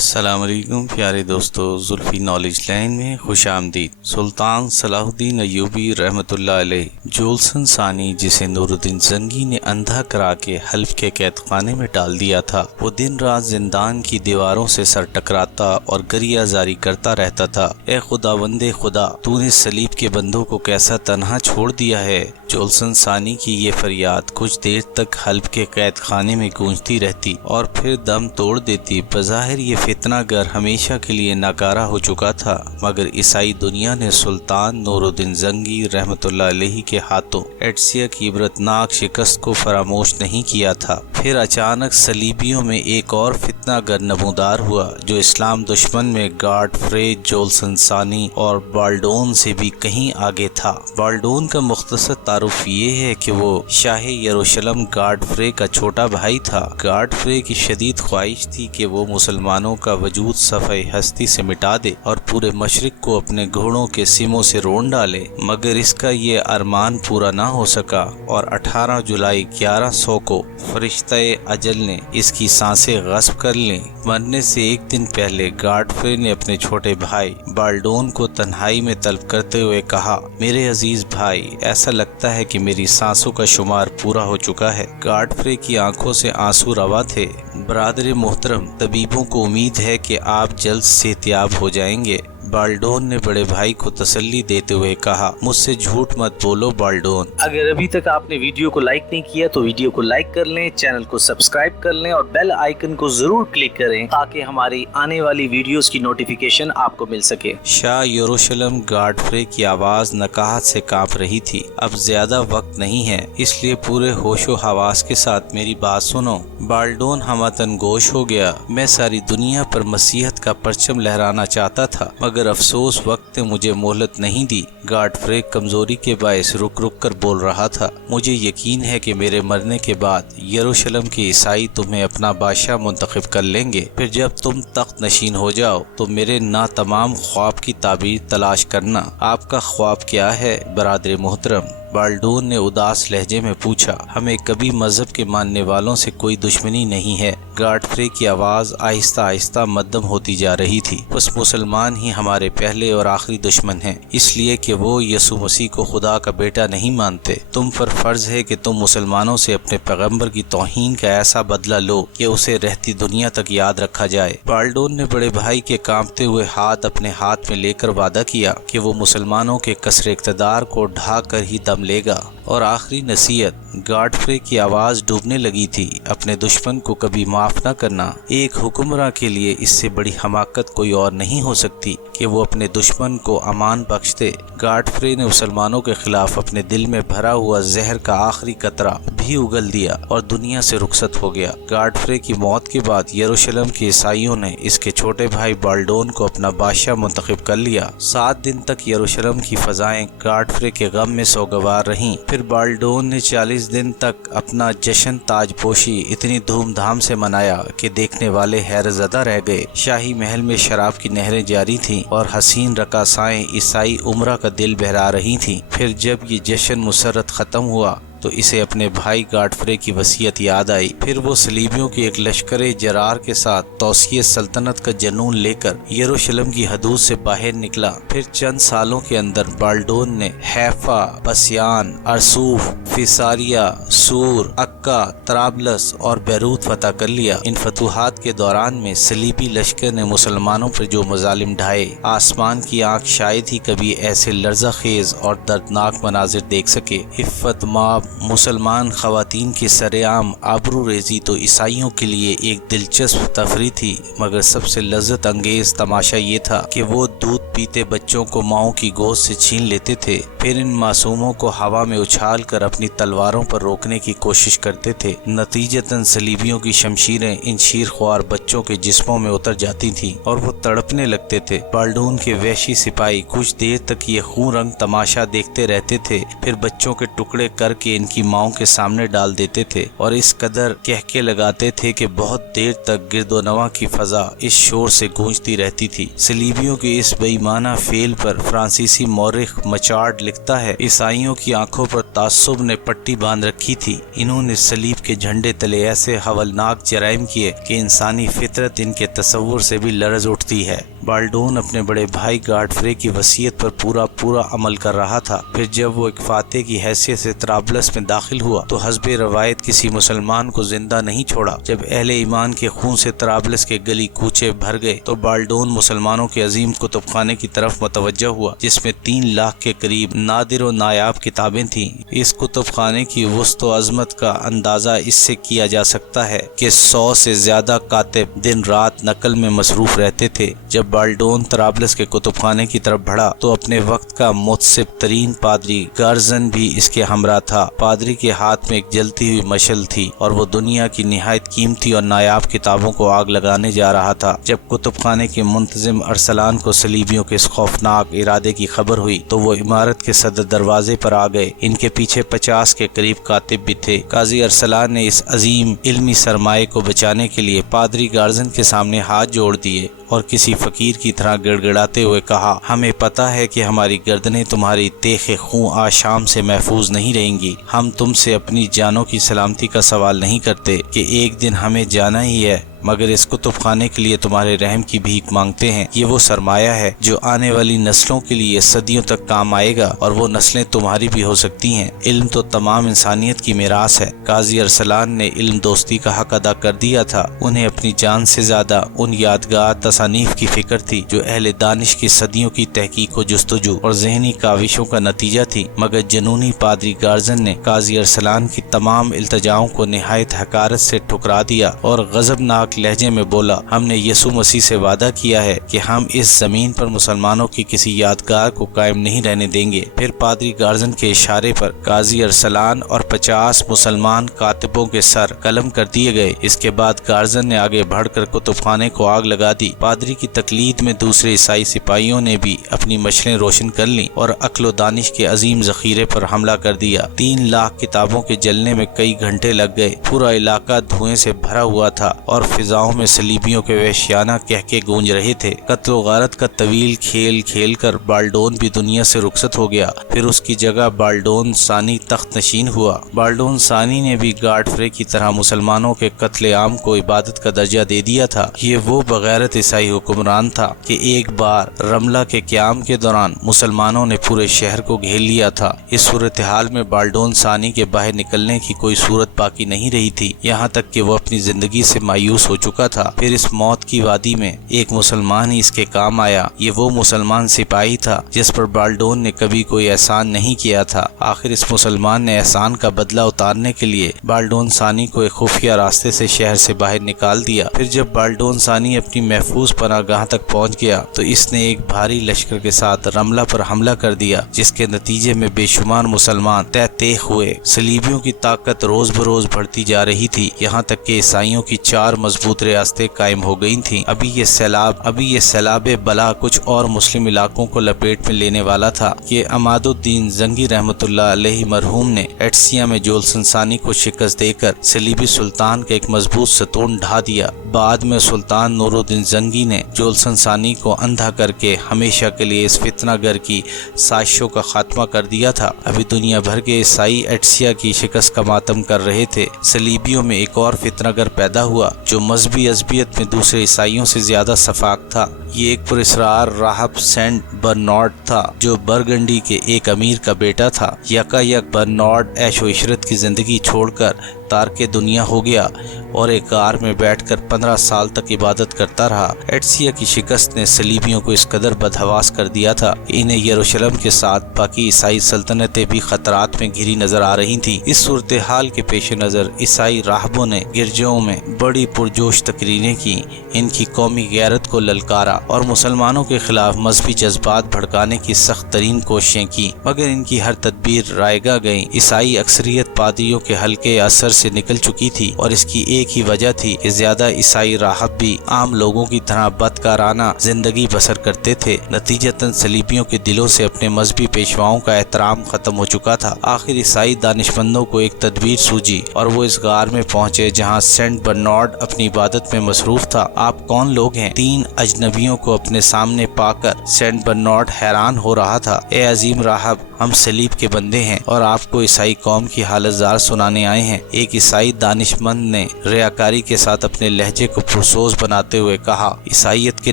السلام علیکم پیارے دوستو، زلفی نالج لائن میں خوش آمدید۔ سلطان صلاح الدین ایوبی رحمۃ اللہ علیہ، جولسن ثانی جسے نور الدین زنگی نے اندھا کرا کے حلب کے قید خانے میں ڈال دیا تھا، وہ دن رات زندان کی دیواروں سے سر ٹکراتا اور گریہ زاری کرتا رہتا تھا۔ اے خداوند خدا، تو نے صلیب کے بندوں کو کیسا تنہا چھوڑ دیا ہے۔ جولسن ثانی کی یہ فریاد کچھ دیر تک حلب کے قید خانے میں گونجتی رہتی اور پھر دم توڑ دیتی۔ بظاہر یہ فتنہ گر ہمیشہ کے لیے ناکارہ ہو چکا تھا، مگر عیسائی دنیا نے سلطان نور الدین زنگی رحمۃ اللہ علیہ کے ہاتھوں ایڈسیا کی عبرتناک شکست کو فراموش نہیں کیا تھا۔ پھر اچانک صلیبیوں میں ایک اور فتنہ گر نمودار ہوا جو اسلام دشمن میں گاڈفرے جولسن ثانی اور بالڈون سے بھی کہیں آگے تھا۔ بالڈون کا مختصر تعارف یہ ہے کہ وہ شاہ یروشلم گاڈفرے کا چھوٹا بھائی تھا۔ گاڈفرے کی شدید خواہش تھی کہ وہ مسلمانوں کا وجود صفحہ ہستی سے مٹا دے اور پورے مشرق کو اپنے گھوڑوں کے سموں سے رون ڈالے، مگر اس کا یہ ارمان پورا نہ ہو سکا اور 18 جولائی 1100 کو فرشتہ اجل نے اس کی سانسیں غصب کر لیں۔ مرنے سے ایک دن پہلے گاڈفرے نے اپنے چھوٹے بھائی بالڈون کو تنہائی میں طلب کرتے ہوئے کہا، میرے عزیز بھائی، ایسا لگتا ہے کہ میری سانسوں کا شمار پورا ہو چکا ہے۔ گاڈفرے کی آنکھوں سے آنسو روا تھے۔ برادر محترم، طبیبوں کو امید ہے کہ آپ جلد صحتیاب ہو جائیں گے۔ بالڈون نے بڑے بھائی کو تسلی دیتے ہوئے کہا، مجھ سے جھوٹ مت بولو بالڈون۔ اگر ابھی تک آپ نے ویڈیو کو لائک نہیں کیا تو ویڈیو کو لائک کر لیں، چینل کو سبسکرائب کر لیں اور بیل آئیکن کو ضرور کلک کریں تاکہ ہماری آنے والی ویڈیوز کی نوٹیفیکیشن آپ کو مل سکے۔ شاہ یروشلم گاڈفرے کی آواز نکاہت سے کانپ رہی تھی۔ اب زیادہ وقت نہیں ہے، اس لیے پورے ہوش و حواس کے ساتھ میری بات سنو۔ بالڈون ہمتن گوش ہو گیا۔ میں ساری دنیا پر مسیحت کا پرچم لہرانا چاہتا تھا، مگر افسوس وقت نے مجھے مہلت نہیں دی۔ گاڈفرے کمزوری کے باعث رک رک کر بول رہا تھا، مجھے یقین ہے کہ میرے مرنے کے بعد یروشلم کے عیسائی تمہیں اپنا بادشاہ منتخب کر لیں گے۔ پھر جب تم تخت نشین ہو جاؤ تو میرے ناتمام خواب کی تعبیر تلاش کرنا۔ آپ کا خواب کیا ہے برادر محترم؟ بالڈون نے اداس لہجے میں پوچھا۔ ہمیں کبھی مذہب کے ماننے والوں سے کوئی دشمنی نہیں ہے۔ گاڈفرے کی آواز آہستہ آہستہ مدھم ہوتی جا رہی تھی۔ بس مسلمان ہی ہمارے پہلے اور آخری دشمن ہیں، اس لیے کہ وہ یسوع مسیح کو خدا کا بیٹا نہیں مانتے۔ تم پر فرض ہے کہ تم مسلمانوں سے اپنے پیغمبر کی توہین کا ایسا بدلہ لو کہ اسے رہتی دنیا تک یاد رکھا جائے۔ بالڈون نے بڑے بھائی کے کانپتے ہوئے ہاتھ اپنے ہاتھ میں لے کر وعدہ کیا کہ وہ مسلمانوں کے کثر اقتدار کو ڈھا کر ہی دم لے گا۔ اور آخری نصیحت، گاڈفرے کی آواز ڈوبنے لگی تھی، اپنے دشمن کو کبھی معاف نہ کرنا۔ ایک حکمراں کے لیے اس سے بڑی حماقت کوئی اور نہیں ہو سکتی کہ وہ اپنے دشمن کو امان بخش دے۔ گاڈفرے نے مسلمانوں کے خلاف اپنے دل میں بھرا ہوا زہر کا آخری قطرہ بھی اگل دیا اور دنیا سے رخصت ہو گیا۔ گاڈفرے کی موت کے بعد یروشلم کے عیسائیوں نے اس کے چھوٹے بھائی بالڈون کو اپنا بادشاہ منتخب کر لیا۔ 7 دن تک یروشلم کی فضائیں گاڈفرے کے غم میں سوگوار رہیں۔ پھر بالڈون نے 40 دن تک اپنا جشن تاج پوشی اتنی دھوم دھام سے منایا کہ دیکھنے والے حیرت زدہ رہ گئے۔ شاہی محل میں شراب کی نہریں جاری تھیں اور حسین رقاصائیں عیسائی عمرہ کا دل بہلا رہی تھیں۔ پھر جب یہ جشن مسرت ختم ہوا تو اسے اپنے بھائی گاڈفرے کی وصیت یاد آئی۔ پھر وہ صلیبیوں کے ایک لشکر جرار کے ساتھ توسیع سلطنت کا جنون لے کر یروشلم کی حدود سے باہر نکلا۔ پھر چند سالوں کے اندر بالڈون نے حیفا، پسیان، ارسوف، فیساریہ، سور، عکا، طرابلس اور بیروت فتح کر لیا۔ ان فتوحات کے دوران میں صلیبی لشکر نے مسلمانوں پر جو مظالم ڈھائے، آسمان کی آنکھ شاید ہی کبھی ایسے لرزہ خیز اور دردناک مناظر دیکھ سکے۔ عفت ماب، مسلمان خواتین کی سرعام آبرو ریزی تو عیسائیوں کے لیے ایک دلچسپ تفریح تھی، مگر سب سے لذت انگیز تماشا یہ تھا کہ وہ دودھ پیتے بچوں کو ماؤں کی گود سے چھین لیتے تھے، پھر ان معصوموں کو ہوا میں اچھال کر اپنی تلواروں پر روکنے کی کوشش کرتے تھے۔ نتیجتاً صلیبیوں کی شمشیریں ان شیرخوار بچوں کے جسموں میں اتر جاتی تھیں اور وہ تڑپنے لگتے تھے۔ بالڈون کے وحشی سپاہی کچھ دیر تک یہ خون رنگ تماشا دیکھتے رہتے تھے، پھر بچوں کے ٹکڑے کر کے ان کی ماؤں کے سامنے ڈال دیتے تھے اور اس قدر کہکے لگاتے تھے کہ بہت دیر تک گرد و نواح کی فضا اس شور سے گونجتی رہتی تھی۔ صلیبیوں کے اس بے ایمانہ فعل پر فرانسیسی مورخ مچارڈ لکھتا ہے، عیسائیوں کی آنکھوں پر تعصب نے پٹی باندھ رکھی تھی۔ انہوں نے صلیب کے جھنڈے تلے ایسے ہولناک جرائم کیے کہ انسانی فطرت ان کے تصور سے بھی لرز اٹھتی ہے۔ بالڈون اپنے بڑے بھائی گاڈفرے کی وصیت پر پورا عمل کر رہا تھا۔ پھر جب وہ ایک فاتح کی حیثیت سے طرابلس میں داخل ہوا تو حسب روایت کسی مسلمان کو زندہ نہیں چھوڑا۔ جب اہل ایمان کے خون سے طرابلس کے گلی کوچے بھر گئے تو بالڈون مسلمانوں کے عظیم کتب خانے کی طرف متوجہ ہوا، جس میں 3 لاکھ کے قریب نادر و نایاب کتابیں تھیں۔ اس کتب خانے کی وسعت و عظمت کا اندازہ اس سے کیا جا سکتا ہے کہ 100 سے زیادہ کاتب دن رات نقل میں مصروف رہتے تھے۔ جب بالڈون طرابلس کے کتب خانے کی طرف بڑھا تو اپنے وقت کا متصب ترین پادری گارزن بھی اس کے ہمراہ تھا۔ پادری کے ہاتھ میں ایک جلتی ہوئی مشعل تھی اور وہ دنیا کی نہایت قیمتی اور نایاب کتابوں کو آگ لگانے جا رہا تھا۔ جب کتب خانے کے منتظم ارسلان کو صلیبیوں کے اس خوفناک ارادے کی خبر ہوئی تو وہ عمارت کے صدر دروازے پر آ گئے۔ ان کے پیچھے 50 کے قریب کاتب بھی تھے۔ قاضی ارسلان نے اس عظیم علمی سرمایہ کو بچانے کے لیے پادری گارزن کے سامنے ہاتھ جوڑ دیے اور کسی فقیر کی طرح گڑ گڑاتے ہوئے کہا، ہمیں پتہ ہے کہ ہماری گردنیں تمہاری تیغ خون آشام سے محفوظ نہیں رہیں گی۔ ہم تم سے اپنی جانوں کی سلامتی کا سوال نہیں کرتے کہ ایک دن ہمیں جانا ہی ہے، مگر اس کتب خانے کے لیے تمہارے رحم کی بھیک مانگتے ہیں۔ یہ وہ سرمایہ ہے جو آنے والی نسلوں کے لیے صدیوں تک کام آئے گا، اور وہ نسلیں تمہاری بھی ہو سکتی ہیں۔ علم تو تمام انسانیت کی میراث ہے۔ قاضی ارسلان نے علم دوستی کا حق ادا کر دیا تھا۔ انہیں اپنی جان سے زیادہ ان یادگار تصانیف کی فکر تھی جو اہل دانش کی صدیوں کی تحقیق و جستجو اور ذہنی کاوشوں کا نتیجہ تھی، مگر جنونی پادری گارزن نے قاضی ارسلان کی تمام التجاؤں کو نہایت حقارت سے ٹھکرا دیا اور غضبناک لہجے میں بولا، ہم نے یسوع مسیح سے وعدہ کیا ہے کہ ہم اس زمین پر مسلمانوں کی کسی یادگار کو قائم نہیں رہنے دیں گے۔ پھر پادری گارزن کے اشارے پر قاضی ارسلان اور 50 مسلمان کاتبوں کے سر قلم کر دیے گئے۔ اس کے بعد گارزن نے آگے بڑھ کر کتب خانے کو آگ لگا دی۔ پادری کی تقلید میں دوسرے عیسائی سپاہیوں نے بھی اپنی مشلیں روشن کر لیں اور عقل و دانش کے عظیم ذخیرے پر حملہ کر دیا۔ 3 لاکھ کتابوں کے جلنے میں کئی گھنٹے لگ گئے۔ پورا علاقہ دھوئیں سے بھرا ہوا تھا اور فضاؤں میں صلیبیوں کے وحشیانہ کہکے گونج رہے تھے۔ قتل و غارت کا طویل کھیل کھیل کر بالڈون بھی دنیا سے رخصت ہو گیا۔ پھر اس کی جگہ بالڈون ثانی تخت نشین ہوا۔ بالڈون ثانی نے بھی گاڈفرے کی طرح مسلمانوں کے قتل عام کو عبادت کا درجہ دے دیا تھا۔ یہ وہ بغیرت عیسائی حکمران تھا کہ ایک بار رملہ کے قیام کے دوران مسلمانوں نے پورے شہر کو گھیر لیا تھا۔ اس صورتحال میں بالڈون ثانی کے باہر نکلنے کی کوئی صورت باقی نہیں رہی تھی، یہاں تک کہ وہ اپنی زندگی سے مایوس ہو چکا تھا۔ پھر اس موت کی وادی میں ایک مسلمان ہی اس کے کام آیا۔ یہ وہ مسلمان سپاہی تھا جس پر بالڈون نے کبھی کوئی احسان نہیں کیا تھا۔ آخر اس مسلمان نے احسان کا بدلہ اتارنے کے لیے بالڈون ثانی کو ایک خفیہ راستے سے شہر سے باہر نکال دیا۔ پھر جب بالڈون ثانی اپنی محفوظ پناہ گاہ تک پہنچ گیا تو اس نے ایک بھاری لشکر کے ساتھ رملہ پر حملہ کر دیا، جس کے نتیجے میں بے شمار مسلمان تیخ ہوئے۔ صلیبیوں کی طاقت روز بروز بڑھتی جا رہی تھی، یہاں تک کہ عیسائیوں کی 4 مضبوط ریاستیں قائم ہو گئی تھیں۔ ابھی یہ سیلاب بلا کچھ اور مسلم علاقوں کو لپیٹ میں لینے والا تھا کہ عماد الدین زنگی رحمۃ اللہ علیہ مرحوم نے ایٹسیا میں جولسن ثانی کو شکست دے کر صلیبی سلطان کا ایک مضبوط ستون ڈھا دیا۔ بعد میں سلطان نور الدین زنگی نے جولسن ثانی کو اندھا کر کے ہمیشہ کے لیے اس فتنہ گر کی سازشوں کا خاتمہ کر دیا تھا۔ ابھی دنیا بھر کے عیسائی ایٹسیا کی شکست کا ماتم کر رہے تھے۔ صلیبیوں میں ایک اور فتنہ گر پیدا ہوا جو مذہبی عصبیت میں دوسرے عیسائیوں سے زیادہ شفاق تھا۔ یہ ایک پراسرار راہب سینٹ برنارڈ تھا جو برگنڈی کے ایک امیر کا بیٹا تھا۔ یک برنارڈ عیش و عشرت کی زندگی چھوڑ کر تارک دنیا ہو گیا اور ایک غار میں بیٹھ کر 15 سال تک عبادت کرتا رہا۔ ایٹسیا کی شکست نے صلیبیوں کو اس قدر بدحواس کر دیا تھا کہ انہیں یروشلم کے ساتھ باقی عیسائی سلطنتیں بھی خطرات میں گھری نظر آ رہی تھیں۔ اس صورتحال کے پیش نظر عیسائی راہبوں نے گرجاؤں میں بڑی پرجوش تقریریں کی، ان کی قومی غیرت کو للکارا اور مسلمانوں کے خلاف مذہبی جذبات بھڑکانے کی سخت ترین کوششیں کی، مگر ان کی ہر تدبیر رائگاں گئیں۔ عیسائی اکثریت پادریوں کے حلقے اثر سے نکل چکی تھی اور اس کی ایک ہی وجہ تھی کہ زیادہ عیسائی راہب بھی عام لوگوں کی طرح بدکارانہ زندگی بسر کرتے تھے۔ نتیجتاً صلیبیوں کے دلوں سے اپنے مذہبی پیشواؤں کا احترام ختم ہو چکا تھا۔ آخر عیسائی دانشمندوں کو ایک تدبیر سوجی اور وہ اس غار میں پہنچے جہاں سینٹ برنارڈ اپنی عبادت میں مصروف تھا۔ آپ کون لوگ ہیں؟ 3 اجنبیوں کو اپنے سامنے پا کر سینٹ برنارڈ حیران ہو رہا تھا۔ اے عظیم راہب، ہم صلیب کے بندے ہیں اور آپ کو عیسائی قوم کی حالت زار سنانے آئے ہیں۔ ایک عیسائی دانشمند نے ریاکاری کے ساتھ اپنے لہجے کو پرسوز بناتے ہوئے کہا۔ عیسائیت کے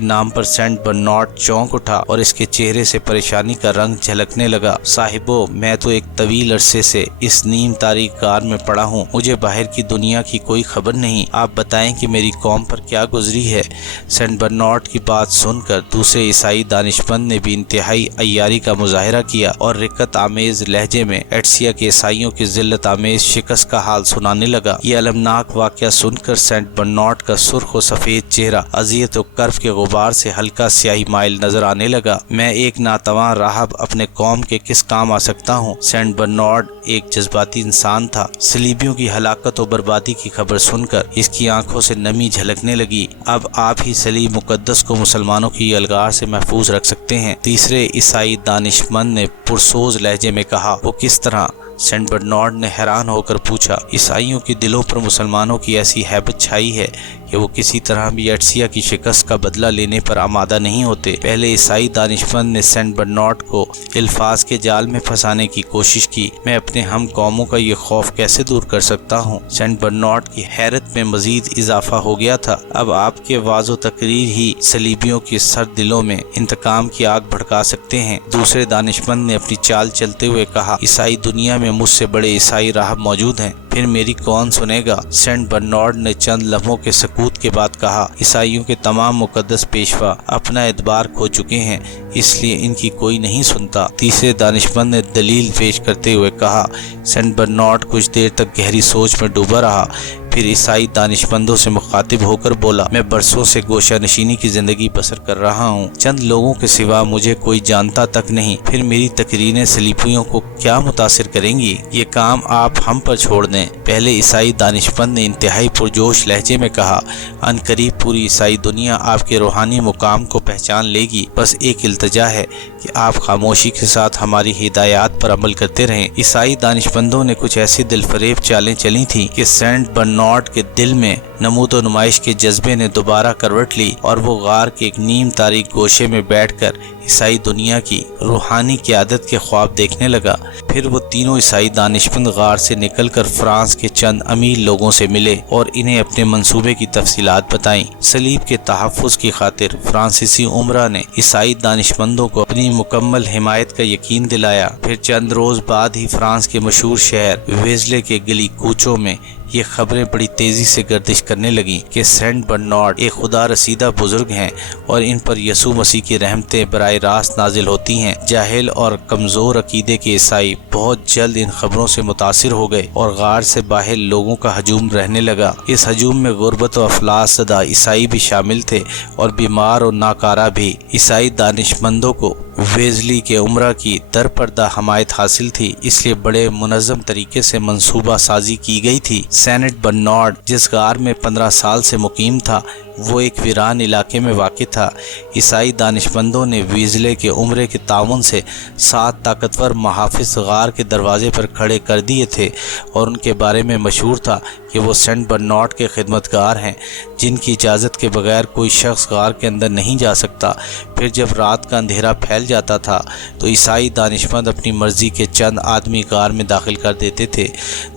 نام پر سینٹ برنارڈ چونک اٹھا اور اس کے چہرے سے پریشانی کا رنگ جھلکنے لگا۔ صاحبو، میں تو ایک طویل عرصے سے اس نیم تاریک غار میں پڑا ہوں، مجھے باہر کی دنیا کی کوئی خبر نہیں، آپ بتائیں کہ میری قوم پر کیا گزری ہے۔ سینٹ برنارڈ کی بات سن کر دوسرے عیسائی دانشمند نے بھی انتہائی عیاری کا مظاہرہ کیا اور رقت آمیز لہجے میں ایٹسیا کے عیسائیوں کی ذلت آمیز شکست کا حال سنانے لگا۔ یہ المناک واقعہ سن کر سینٹ برنارڈ کا سرخ و سفید چہرہ اذیت و کرب کے غبار سے ہلکا سیاہی مائل نظر آنے لگا۔ میں ایک ناتواں راہب اپنے قوم کے کس کام آ سکتا ہوں؟ سینٹ برنارڈ ایک جذباتی انسان تھا۔ صلیبیوں کی ہلاکت و بربادی کی خبر سن کر اس کی آنکھوں سے نمی جھلکنے لگی۔ اب آپ ہی صلیب مقدس کو مسلمانوں کی الغار سے محفوظ رکھ سکتے ہیں۔ تیسرے عیسائی دانشمند نے پرسوز لہجے میں کہا۔ وہ کس طرح؟ سینٹ برنارڈ نے حیران ہو کر پوچھا۔ عیسائیوں کے دلوں پر مسلمانوں کی ایسی ہیبت چھائی ہے کہ وہ کسی طرح بھی ایٹسیا کی شکست کا بدلہ لینے پر آمادہ نہیں ہوتے۔ پہلے عیسائی دانشمند نے سینٹ برنارڈ کو الفاظ کے جال میں پھنسانے کی کوشش کی۔ میں اپنے ہم قوموں کا یہ خوف کیسے دور کر سکتا ہوں؟ سینٹ برنارڈ کی حیرت میں مزید اضافہ ہو گیا تھا۔ اب آپ کے وعظ و تقریر ہی صلیبیوں کے سرد دلوں میں انتقام کی آگ بھڑکا سکتے ہیں۔ دوسرے دانشمند نے اپنی چال چلتے ہوئے کہا۔ عیسائی دنیا میں مجھ سے بڑے عیسائی راہب موجود ہیں، پھر میری کون سنے گا؟ سینٹ برنارڈ نے چند لمحوں کے سکوت کے بعد کہا۔ عیسائیوں کے تمام مقدس پیشوا اپنا اعتبار کھو چکے ہیں، اس لیے ان کی کوئی نہیں سنتا۔ تیسرے دانشمند نے دلیل پیش کرتے ہوئے کہا۔ سینٹ برنارڈ کچھ دیر تک گہری سوچ میں ڈوبا رہا، پھر عیسائی دانشمندوں سے مخاطب ہو کر بولا۔ میں برسوں سے گوشہ نشینی کی زندگی بسر کر رہا ہوں، چند لوگوں کے سوا مجھے کوئی جانتا تک نہیں، پھر میری تقریریں صلیبیوں کو کیا متاثر کریں گی؟ یہ کام آپ ہم پر چھوڑ دیں۔ پہلے عیسائی دانشمند نے انتہائی پرجوش لہجے میں کہا۔ ان قریب پوری عیسائی دنیا آپ کے روحانی مقام کو پہچان لے گی، بس ایک التجا ہے کہ آپ خاموشی کے ساتھ ہماری ہدایات پر عمل کرتے رہیں۔ عیسائی دانشمندوں نے کچھ ایسی دل فریب چالیں چلی تھیں کہ سینٹ برنارڈ کے دل میں نمود و نمائش کے جذبے نے دوبارہ کروٹ لی اور وہ غار کے ایک نیم تاریک گوشے میں بیٹھ کر عیسائی دنیا کی روحانی قیادت کے خواب دیکھنے لگا۔ پھر وہ تینوں عیسائی دانشمند غار سے نکل کر فرانس کے چند امیر لوگوں سے ملے اور انہیں اپنے منصوبے کی تفصیلات بتائیں۔ صلیب کے تحفظ کی خاطر فرانسیسی امراء نے عیسائی دانشمندوں کو اپنی مکمل حمایت کا یقین دلایا۔ پھر چند روز بعد ہی فرانس کے مشہور شہر ویزلے کے گلی کوچوں میں یہ خبریں بڑی تیزی سے گردش کرنے لگیں کہ سینٹ برنارڈ ایک خدا رسیدہ بزرگ ہیں اور ان پر یسوع مسیح کی رحمتیں براہ راست نازل ہوتی ہیں۔ جاہل اور کمزور عقیدے کے عیسائی بہت جلد ان خبروں سے متاثر ہو گئے اور غار سے باہر لوگوں کا ہجوم رہنے لگا۔ اس ہجوم میں غربت و افلاس زدہ عیسائی بھی شامل تھے اور بیمار اور ناکارہ بھی۔ عیسائی دانشمندوں کو ویزلی کے امراء کی در پردہ حمایت حاصل تھی، اس لیے بڑے منظم طریقے سے منصوبہ سازی کی گئی تھی۔ سینٹ برنارڈ جس غار میں 15 سال سے مقیم تھا وہ ایک ویران علاقے میں واقع تھا۔ عیسائی دانشمندوں نے ویزلے کے عمرے کے تعاون سے 7 طاقتور محافظ غار کے دروازے پر کھڑے کر دیے تھے اور ان کے بارے میں مشہور تھا کہ وہ سینٹ برنارڈ کے خدمتگار ہیں جن کی اجازت کے بغیر کوئی شخص غار کے اندر نہیں جا سکتا۔ پھر جب رات کا اندھیرا پھیل جاتا تھا تو عیسائی دانشمند اپنی مرضی کے چند آدمی غار میں داخل کر دیتے تھے۔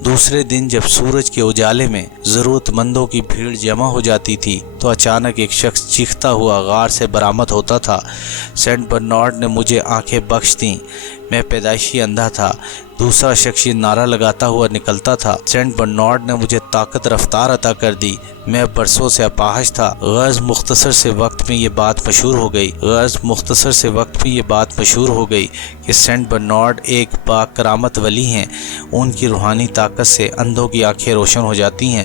دوسرے دن جب سورج کے اجالے میں ضرورت مندوں کی بھیڑ جمع ہو جاتی تھی تو اچانک ایک شخص چیختا ہوا غار سے برآمد ہوتا تھا۔ سینٹ برنارڈ نے مجھے آنکھیں بخش دیں، میں پیدائشی اندھا تھا۔ دوسرا شخص یہ نعرہ لگاتا ہوا نکلتا تھا، سینٹ برنارڈ نے مجھے طاقت رفتار عطا کر دی، میں برسوں سے اپاہج تھا۔ غرض مختصر سے وقت میں یہ بات مشہور ہو گئی کہ سینٹ برنارڈ ایک با کرامت ولی ہیں۔ ان کی روحانی طاقت سے اندھوں کی آنکھیں روشن ہو جاتی ہیں،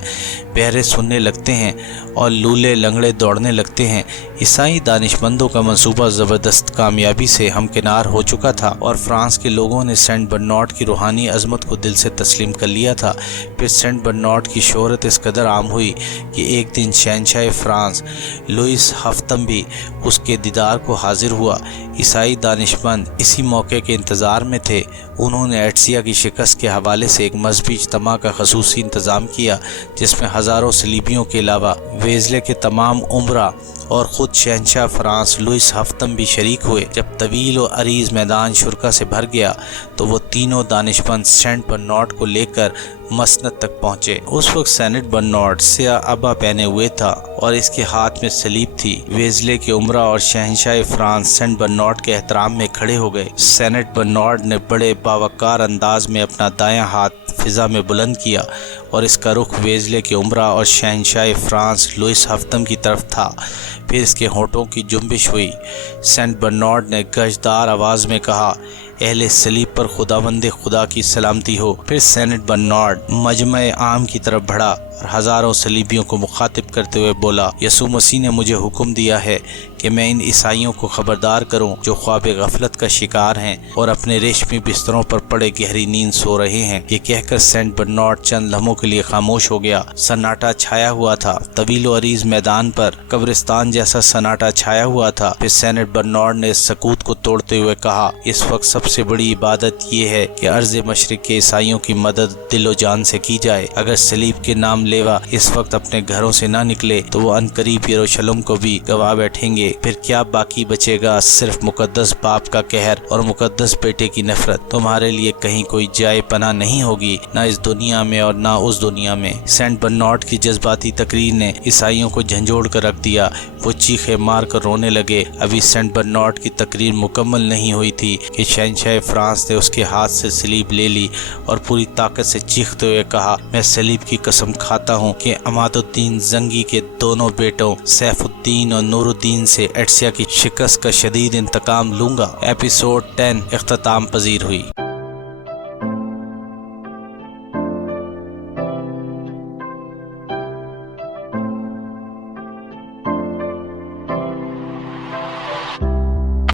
بہرے سننے لگتے ہیں اور لولے لنگڑے دوڑنے لگتے ہیں۔ عیسائی دانشمندوں کا منصوبہ زبردست کامیابی سے ہمکنار ہو چکا تھا اور فرانس کے لوگوں نے سینٹ برنارڈ کی روحانی عظمت کو دل سے تسلیم کر لیا تھا۔ پھر سینٹ برنارڈ کی شہرت اس قدر عام ہوئی کہ ایک دن شہنشاہ فرانس لوئس ہفتم بھی اس کے دیدار کو حاضر ہوا۔ عیسائی دانشمند اسی موقع کے انتظار میں تھے۔ انہوں نے ایٹسیا کی شکست کے حوالے سے ایک مذہبی اجتماع کا خصوصی انتظام کیا، جس میں ہزاروں صلیبیوں کے علاوہ ویزلے کے تمام امراء اور خود شہنشاہ فرانس لوئس ہفتم بھی شریک ہوئے۔ جب طویل و عریض میدان شرکا سے بھر گیا تو وہ تینوں دانشمند سینٹ برنارڈ کو لے کر مسند تک پہنچے۔ اس وقت سینٹ برنارڈ سیاہ عبا پہنے ہوئے تھا اور اس کے ہاتھ میں صلیب تھی۔ ویزلے کے امراء اور شہنشاہ فرانس سینٹ برنارڈ کے احترام میں کھڑے ہو گئے۔ سینٹ برنارڈ نے بڑے باوقار انداز میں اپنا دایاں ہاتھ فضا میں بلند کیا اور اس کا رخ ویزلے کے امراء اور شہنشاہ فرانس لوئس ہفتم کی طرف تھا۔ پھر اس کے ہونٹوں کی جنبش ہوئی۔ سینٹ برنارڈ نے گرجدار آواز میں کہا، اہل صلیب پر خداوند خدا کی سلامتی ہو۔ پھر سینٹ برنارڈ مجمع عام کی طرف بڑھا اور ہزاروں صلیبیوں کو مخاطب کرتے ہوئے بولا، یسوع مسیح نے مجھے حکم دیا ہے کہ میں ان عیسائیوں کو خبردار کروں جو خواب غفلت کا شکار ہیں اور اپنے ریشمی بستروں پر پڑے گہری نیند سو رہے ہیں۔ یہ کہہ کر سینٹ برنارڈ چند لمحوں کے لیے خاموش ہو گیا۔ سناٹا چھایا ہوا تھا۔ طویل و عریض میدان پر قبرستان جیسا سناٹا چھایا ہوا تھا۔ پھر سینٹ برنارڈ نے سکوت کو توڑتے ہوئے کہا، اس وقت سب سے بڑی عبادت یہ ہے کہ ارض مشرق کے عیسائیوں کی مدد دل و جان سے کی جائے۔ اگر صلیب کے نام لیوا اس وقت اپنے گھروں سے نہ نکلے تو وہ عنقریب یروشلم کو بھی گوا بیٹھیں گے۔ پھر کیا باقی بچے گا؟ صرف مقدس باپ کا قہر اور مقدس بیٹے کی نفرت۔ تمہارے لیے کہیں کوئی جائے پناہ نہیں ہوگی، نہ اس دنیا میں اور نہ اس دنیا میں۔ سینٹ برنارڈ کی جذباتی تقریر نے عیسائیوں کو جھنجھوڑ کر رکھ دیا۔ وہ چیخے مار کر رونے لگے۔ ابھی سینٹ برنارڈ کی تقریر مکمل نہیں ہوئی تھی کہ شہنشاہ فرانس نے اس کے ہاتھ سے صلیب لے لی اور پوری طاقت سے چیختے ہوئے کہا، میں صلیب کی قسم کھاتا ہوں کہ عماد الدین زنگی کے دونوں بیٹوں سیف الدین اور نور الدین سے ایٹسیا کی شکست کا شدید انتقام لوں گا۔ ایپیسوڈ 10 اختتام پذیر ہوئی۔